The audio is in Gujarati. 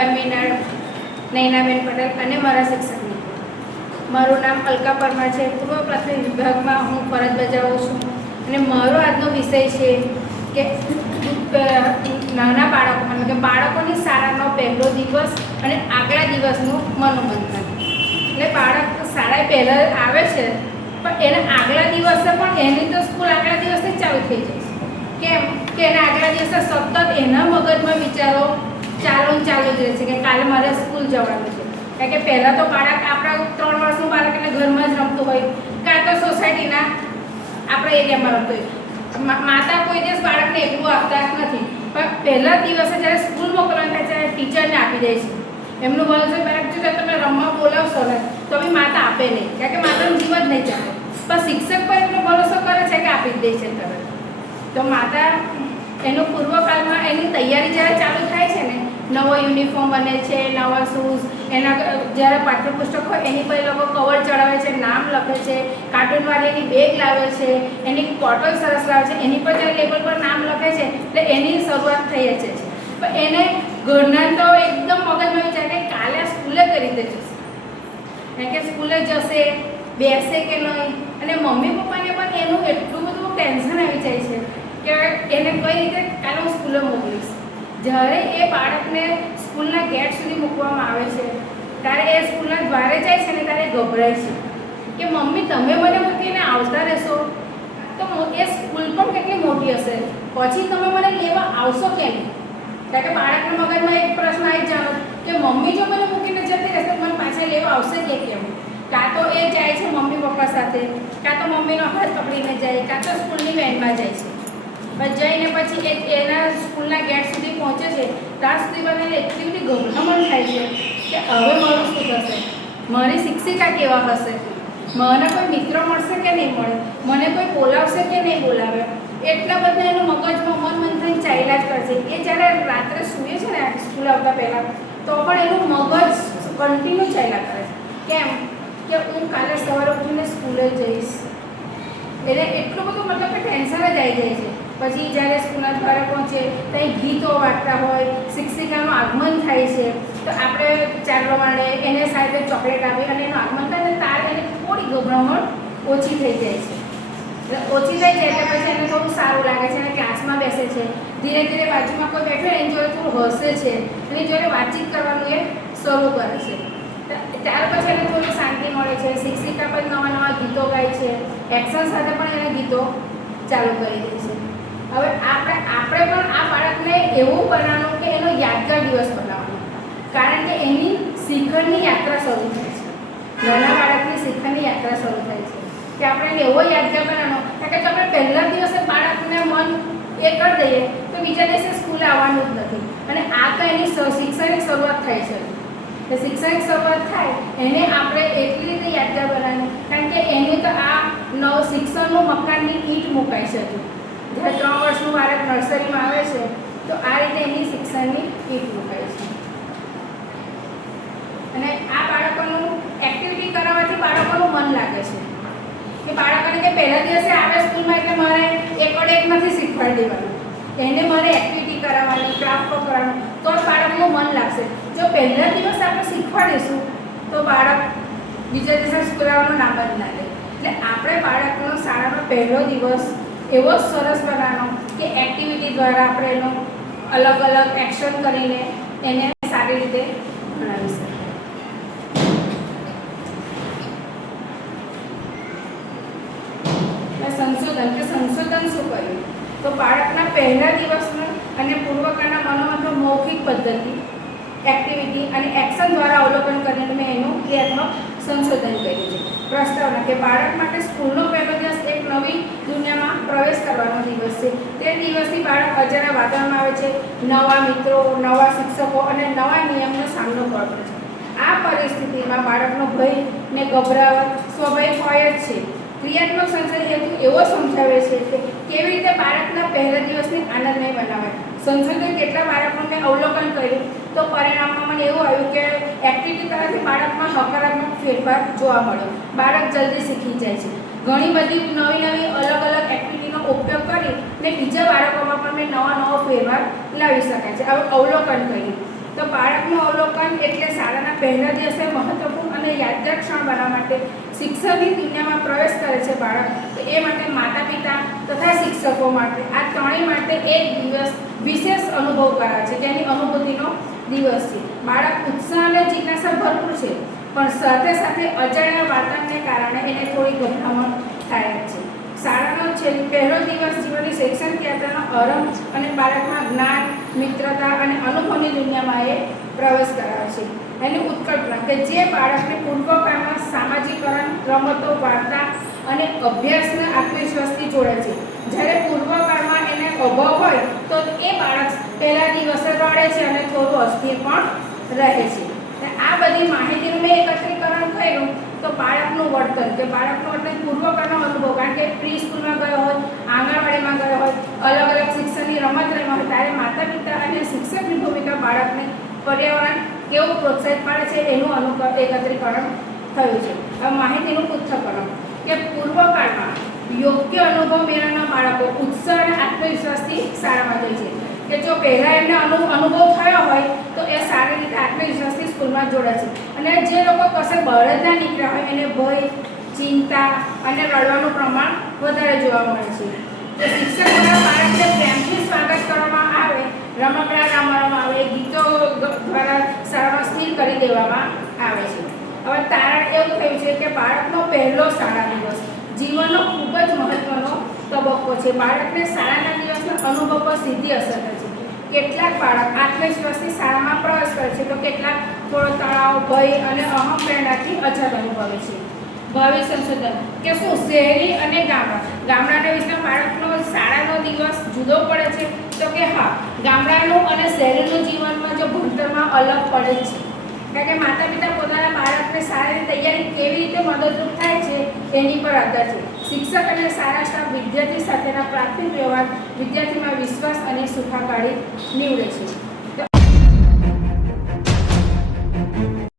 કન્વીનર નૈનાબેન પટેલ અને મારા શિક્ષક મિત્રો. મારું નામ અલકા પરમાર છે. પૂર્વ પ્રાથમિક વિભાગમાં હું ફરજ બજાવું છું અને મારો આજનો વિષય છે કે નાના બાળકો એટલે કે બાળકોની શાળાનો પહેલો દિવસ અને આગલા દિવસનું મનોમંથન. એટલે બાળક શાળાએ પહેલાં આવે છે પણ એના આગલા દિવસે પણ એની તો સ્કૂલ આગલા દિવસે જ ચાલુ થઈ જાય છે. કેમ કે એના આગલા દિવસે સતત એના મગજમાં વિચારો ચાલુ જ રહે છે કે કાલે મારે સ્કૂલ જવાનું છે. કારણ કે પહેલાં તો બાળક આપણા 3 વર્ષનું બાળક એટલે ઘરમાં જ રમતું હોય કાં તો સોસાયટીના આપણા એરિયામાં રમતું હોય. માતા કોઈ દિવસ બાળકને એકલું આપતા નથી, પણ પહેલા દિવસે જ્યારે સ્કૂલ મોકલવાનું થાય ત્યારે ટીચરને આપી દે છે. એમનું ભરોસે બાળક જો તમે રમવા બોલાવશો ને તો બી માતા આપે નહીં, કારણ કે માતાનું જીવ જ નહીં ચાલે. પણ શિક્ષક પર એટલો ભરોસો કરે છે કે આપી જ દે છે તરત. તો માતા એનો પૂર્વકાળમાં એની તૈયારી જ્યારે ચાલુ થાય છે ને, નવો યુનિફોર્મ બને છે, નવા શૂઝ, એના જ્યારે પાઠ્યપુસ્તક હોય એની પર એ લોકો કવર ચડાવે છે, નામ લખે છે, કાર્ટૂનવાળી એની બેગ લાવે છે, એની બોટલ સરસ લાવે છે, એની પર જ્યારે લેબલ પર નામ લખે છે એટલે એની શરૂઆત થઈ જ છે. પણ એને ઘરના તો એકદમ મગજમાં વિચાર કે કાલે સ્કૂલે કઈ રીતે જશે, કારણ કે સ્કૂલે જશે બેસે કે નહીં, અને મમ્મી પપ્પાને પણ એનું એટલું બધું ટેન્શન આવી જાય છે કે એને કઈ રીતે કાલે હું સ્કૂલે મોકલીશ. જ્યારે એ બાળકને સ્કૂલના ગેટ સુધી મૂકવામાં આવે છે ત્યારે એ સ્કૂલના દ્વારે જાય છે ને ત્યારે ગભરાય છે કે મમ્મી તમે મને મૂકીને આવતા રહેશો તો એ સ્કૂલ પણ કેટલી મોટી હશે, પછી તમે મને લેવા આવશો કેમ? કારણ કે બાળકના મગજમાં એક પ્રશ્ન આવી જાણો કે મમ્મી જો મને મૂકીને જતી રહેશે મને પાછા લેવા આવશે કે કેમ? કાં તો એ જાય છે મમ્મી પપ્પા સાથે, કાં તો મમ્મીનો હાથ પકડીને જાય, કાં તો સ્કૂલની વેનમાં જાય છે. પણ જઈને પછી એના સ્કૂલના ગેટ સુધી પહોંચે છે ત્યાં સુધી મને એટલી બધી ગભરામણ થાય છે કે હવે મારું શું થશે, મારી શિક્ષિકા કેવા હશે, મને કોઈ મિત્ર મળશે કે નહીં મળે, મને કોઈ બોલાવશે કે નહીં બોલાવે, એટલા બધા એનું મગજમાં મન ચાલ્યા જ કરશે. એ જ્યારે રાત્રે સૂએ છે ને સ્કૂલ આવતા પહેલાં તો પણ એનું મગજ કન્ટિન્યુ ચાલ્યા કરે. કેમ કે હું કાલે સવારે ઉઠીને સ્કૂલે જઈશ, એને એટલું બધું મતલબ કે ટેન્શન જ આવી જાય છે. પછી જ્યારે સ્કૂલના દ્વારે પહોંચે ત્યાં ગીતો વાગતા હોય, શિક્ષિકાનું આગમન થાય છે તો આપણે ચાલવા માંડે, એને સાથે ચોકલેટ આપી અને એનું આગમન થાય ને તાર એને થોડી ગભરામણ ઓછી થઈ જાય છે. ઓછી થઈ જાય એટલે પછી એને થોડું સારું લાગે છે અને ક્લાસમાં બેસે છે. ધીરે ધીરે બાજુમાં કોઈ બેઠે એની જોડે થોડું હસે છે, એની જોડે વાતચીત કરવાનું એ શરૂ કરે છે. ત્યાર પછી એને થોડી શાંતિ મળે છે. શિક્ષિકા પણ નવા ગીતો ગાય છે, એક્શન સાથે પણ એને ગીતો ચાલુ કરી દે છે. હવે આપણે પણ આ બાળકને એવું બનાવવાનું કે એનો યાદગાર દિવસ બનાવવાનો, કારણ કે એની શિખરની યાત્રા શરૂ થાય છે. નાના બાળકની શિખરની યાત્રા શરૂ થાય છે કે આપણે એને એવો યાદગાર બનાવવાનો, કારણ કે આપણે પહેલા દિવસે બાળકને મન એ કરી દઈએ તો બીજા દિવસે સ્કૂલે આવવાનું જ નથી. અને આ તો એની શિક્ષણની શરૂઆત થાય છે. તો શિક્ષણની શરૂઆત થાય એને આપણે એટલી રીતે યાદગાર બનાવવાની, કારણ કે એની તો આ શિક્ષણનું મકાનની ઈંટ મુકાય છે. જ્યારે 3 વર્ષનું બાળક નર્સરીમાં આવે છે તો આ રીતે એની શિક્ષણની ઈંટ મુકાય છે. અને આ બાળકોનું એક્ટિવિટી કરાવવાથી બાળકોનું મન લાગે છે કે બાળકોને કે પહેલા દિવસે આવે સ્કૂલમાં એટલે મારે એક નથી શીખવાડી દેવાનું, એને મારે એક્ટિવિટી કરાવવાની, ક્રાફ્ટ કરવાનું, તો જ બાળકનું મન લાગશે. જો પહેલા દિવસે આપણે શીખવાડીશું તો બાળક બીજા દિવસે સ્કૂલ આવવાનું નામ જ ના લે. એટલે આપણે બાળકનો શાળાનો પહેલો દિવસ એવો સરસ બનાવવાનો કે એક્ટિવિટી દ્વારા આપણે એનો અલગ અલગ એક્શન કરીને એને સારી રીતે ભણાવી શકીએ. સંશોધન શું કર્યું તો બાળકના પહેલા દિવસનું અને પૂર્વકાળના મનોમંથન મૌખિક પદ્ધતિ, એક્ટિવિટી અને એક્શન દ્વારા અવલોકન કરીને મેં એનું ક્રિયાત્મક સંશોધન કર્યું છે. પ્રસ્તાવના કે બાળક માટે સ્કૂલનો પહેલો દિવસ એક નવી દુનિયામાં પ્રવેશ કરવાનો દિવસ છે. તે દિવસથી બાળક અજાણ્યા વાતાવરણમાં આવે છે, નવા મિત્રો, નવા શિક્ષકો અને નવા નિયમનો સામનો કરે છે. આ પરિસ્થિતિમાં બાળકનો ભય ને ગભરાવટ સ્વાભાવિક હોય જ છે. ક્રિયાત્મક સંશોધન હેતુ એવો સમજાવે છે કે કેવી રીતે બાળકના પહેલા દિવસને આનંદમય બનાવાય. સંશોધન કેટલા બાળકોને મેં અવલોકન કર્યું તો પરિણામમાં મને એવું આવ્યું કે એક્ટિવિટી કરવાથી બાળકમાં હકારાત્મક ફેરફાર જોવા મળ્યો. બાળક જલ્દી શીખી જાય છે. ઘણી બધી નવી અલગ અલગ એક્ટિવિટીનો ઉપયોગ કરીને બીજા બાળકોમાં પણ મેં નવો ફેરફાર લાવી શકાય છે. હવે અવલોકન કર્યું તો બાળકનું અવલોકન એટલે શાળાના પહેલા દિવસે મહત્વપૂર્ણ અને યાદગાર ક્ષણ બનાવવા માટે શિક્ષણની દુનિયામાં પ્રવેશ કરે છે બાળક. તો એ માટે માતા પિતા તથા શિક્ષકો માટે આ ત્રણેય માટે એક દિવસ વિશેષ અનુભવ કરાવે છે, જેની અનુભૂતિનો દિવસ છે. બાળક ઉત્સાહ અને જિજ્ઞાસા ભરપૂર છે, પણ સાથે સાથે અજાણ્યા વાતાવરણને કારણે એને થોડી ગભરામણ થાય છે. શાળાનો પહેલો દિવસ જીવનની શૈક્ષણિક યાત્રાનો આરંભ અને બાળકમાં જ્ઞાન, મિત્રતા અને અનુભવની દુનિયામાં એ પ્રવેશ કરાવે છે. એની ઉત્કલ્પના કે જે બાળકને પૂર્વકાળમાં સામાજિકરણ, રમતો, વાર્તા અને અભ્યાસના આત્મવિશ્વાસથી જોડે છે. જ્યારે પૂર્વકાળમાં એને અભાવ હોય તો એ બાળક પહેલા દિવસે રડે છે અને થોડું અસ્થિર પણ રહે છે. આ બધી માહિતીનું મેં એકત્રીકરણ કર્યું તો બાળકનું વર્તન કે બાળકનું વર્તન પૂર્વકાળનો અનુભવ, કારણ કે પ્રી સ્કૂલમાં ગયો હોય, આંગણવાડીમાં ગયો હોય, અલગ અલગ શિક્ષણની રમત રમ્યા હોય, ત્યારે માતા પિતા અને શિક્ષકની ભૂમિકા બાળકને પર્યાવરણ કેવું પ્રોત્સાહિત પાડે છે એનું એકત્રીકરણ થયું છે. હવે માહિતીનું પૃથ્થકરણ કે પૂર્વકાળમાં યોગ્ય અનુભવ મેળવનાર બાળકો ઉત્સાહ અને આત્મવિશ્વાસથી શાળામાં જાય છે. કે જો પહેલાં એમને અનુભવ થયો હોય તો એ સારી રીતે આત્મવિશ્વાસથી સ્કૂલમાં જોડે છે. અને જે લોકો કશે બહાર જ ના નીકળ્યા હોય એને ભય, ચિંતા અને રડવાનું પ્રમાણ વધારે જોવા મળે છે. તો શિક્ષક દ્વારા બાળકને પ્રેમથી સ્વાગત કરવામાં આવે, રમકડા રમાડવામાં આવે, ગીતો દ્વારા શાળામાં સ્થિર કરી દેવામાં આવે છે. હવે તારણ એવું થયું છે કે બાળકનો પહેલો શાળા દિવસ જીવનનો ખૂબ જ મહત્વનો તબક્કો છે. બાળકને શાળાના દિવસના અનુભવ પર સીધી અસર થાય છે. કેટલાક બાળક આત્મવિશ્વાસથી શાળામાં પ્રવેશ કરે છે, તો કેટલાક થોડો તણાવ, ભય અને અહંપ્રેરણાથી અછત અનુભવે છે. ભાવિ સંશોધન કે શું શહેરી અને ગામડાના વિસ્તાર બાળકનો શાળાનો દિવસ જુદો પડે છે? તો કે હા, ગામડાનું અને શહેરીનું જીવનમાં જો ભણતરમાં અલગ પડે છે. કારણ કે માતા પિતા પોતાના બાળકને શાળાની તૈયારી કેવી રીતે મદદરૂપ થાય છે એની પર આધાર છે. શિક્ષક અને શાળા સ્ટાફ વિદ્યાર્થી સાથેના પ્રાથમિક વ્યવહાર વિદ્યાર્થીમાં વિશ્વાસ અને સુખાકારી નીવડે છે.